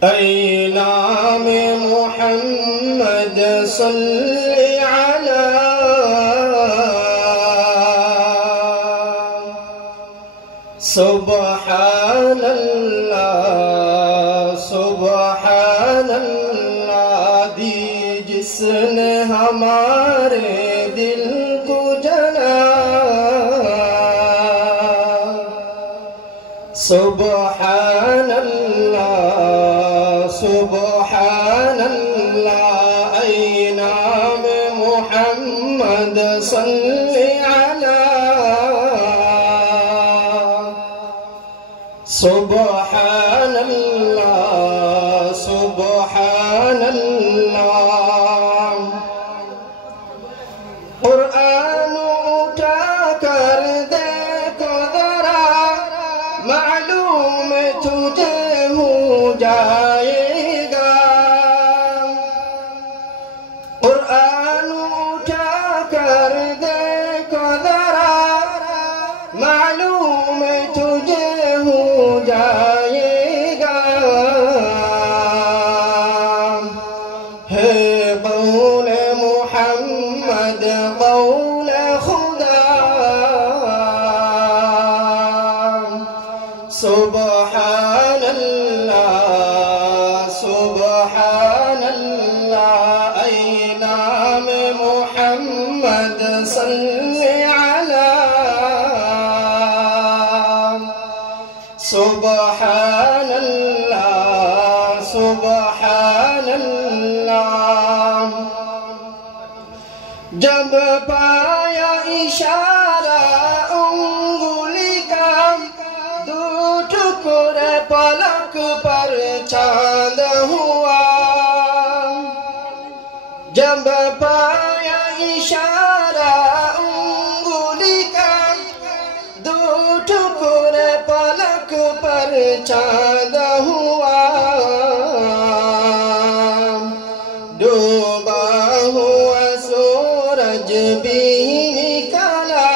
اے نام محمد صلی علی سبحان اللہ سبحان اللہ دی جس نے ہمارے دل کو جلا سبحان اللہ سبحان اللہ اے نام محمد صلی علی سبحان اللہ سبحان اللہ قرآن اٹھا کر دیکھو ذرا معلوم تجھے ہو جائے گا قرآن اٹھا کر دیکھو ذرا معلوم تجھے ہو جائے گا ہے قول محمد قول خدا سبحان اللہ سبحان اللہ اے نام محمد صلی علی سبحان اللہ سبحان اللہ جب پایا اشارہ انگلی کا دو ٹکڑے پلک پر چاند ہوا جب پایا اشارہ انگلی کا دو ٹکڑے پلک پر چاند ہوا ڈوبا ہوا سورج بھی نکلا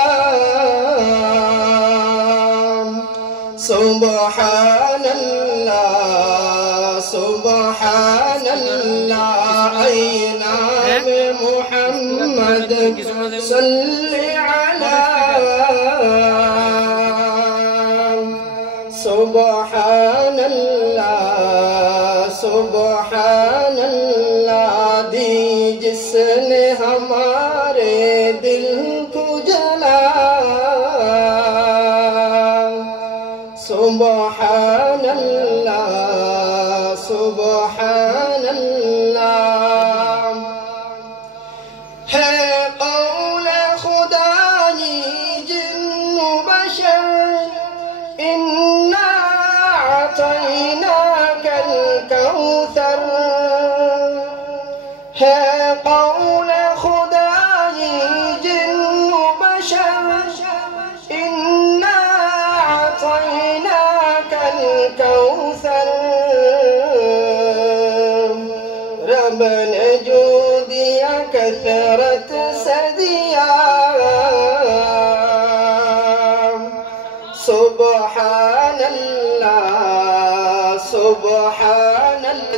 سبحان اللہ سبحان اللہ اے نام محمد صلی علی سبحان اللہ سبحان اللہ دی جس نے ہمارے دل کو جلا سبحان اللہ سبحان اللہ ہے قول خدای جن و بشر انا اعطیناک الکوثر ہے قول خدای جن و بشر انا اعطیناک الکوثر رب نے جو دیا کثرت سے دیا سبحان اللہ سبحان